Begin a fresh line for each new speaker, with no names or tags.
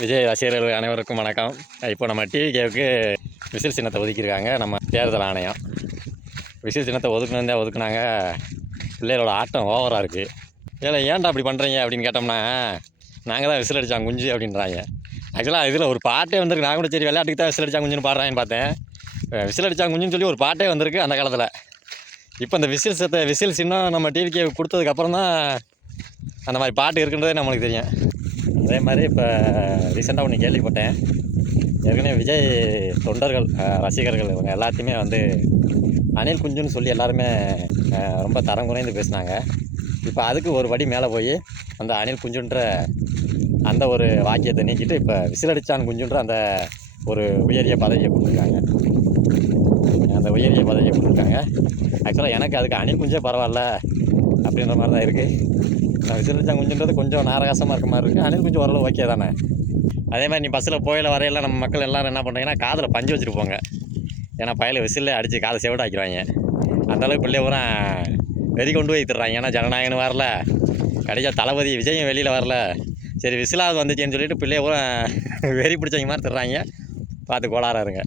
விஜய் ரசிகர்கள் அனைவருக்கும் வணக்கம். இப்போ நம்ம டிவிகேவுக்கு விசில் சின்னத்தை ஒதுக்கியிருக்காங்க. நம்ம தேர்தல் ஆணையம். விசில் சின்னத்தை ஒதுக்கணுந்தே ஒதுக்குனாங்க. பிள்ளைகளோட ஆட்டம் ஓவராக இருக்குது ஏல ஏன்டா அப்படி பண்ணுறீங்க அப்படின்னு கேட்டோம்னா நாங்கள் தான் விசில் அடித்தாங்க குஞ்சு அப்படின்றாங்க. ஆக்சுவலாக இதில் ஒரு பாட்டே வந்திருக்கு. நான் கூட சரி விளையாட்டுக்கு தான் விசில் அடித்தா குஞ்சுன்னு பாடுறாங்கன்னு பார்த்தேன். விசில் அடித்தாங்க குஞ்சுன்னு சொல்லி ஒரு பாட்டே வந்திருக்கு அந்த காலத்தில். இப்போ இந்த விசில் சத்தை விசில் சின்னம் நம்ம டிவிக்கு கொடுத்ததுக்கப்புறம் தான் அந்த மாதிரி பாட்டு இருக்குன்றதே நம்மளுக்கு தெரியும். அதே மாதிரி இப்போ ரீசெண்டாக ஒன்று கேள்விப்பட்டேன். ஏற்கனவே விஜய் தொண்டர்கள் ரசிகர்கள் இவங்க எல்லாத்தையுமே வந்து அனில் குஞ்சுன்னு சொல்லி எல்லாருமே ரொம்ப தரம் குறைந்து பேசினாங்க. இப்போ அதுக்கு ஒரு படி மேலே போய் அந்த அனில் குஞ்சுன்ற அந்த ஒரு வாக்கியத்தை நீக்கிட்டு இப்போ விசிலடிச்சான் குஞ்சுன்ற அந்த ஒரு உயரிய பதவியை கொடுத்துருக்காங்க அந்த உயரிய பதவியை கொடுத்துருக்காங்க ஆக்சுவலாக எனக்கு அதுக்கு அணில் குஞ்சே பரவாயில்ல அப்படின்ற மாதிரி தான் இருக்குது நான் விசிலடிச்சான் குஞ்சுன்றது கொஞ்சம் நாரகாசமாக இருக்க மாதிரி இருக்குது அணில் குஞ்சு ஓரளவு ஓகே தானே? அதே மாதிரி நீ பஸ்ஸில் போயில வரையெல்லாம் நம்ம மக்கள் எல்லாரும் என்ன பண்ணுறீங்கன்னா காதில் பஞ்சு வச்சுருப்பாங்க. ஏன்னா பயல விசிலே அடித்து காதை செவிடாக்கிடுவாங்க. அந்தளவுக்கு பிள்ளைய பூரா வெறி கொண்டு போய் திடுறாங்க ஏன்னா ஜனநாயகன் வரல. கடைசியாக தளபதி விஜயும் வெளியில் வரல. சரி விசிலாவது வந்துச்சேன்னு சொல்லிட்டு பிள்ளைய பூரா வெறி பிடிச்சவங்க மாதிரி தர்றாங்க பார்த்து கோளாறாருங்க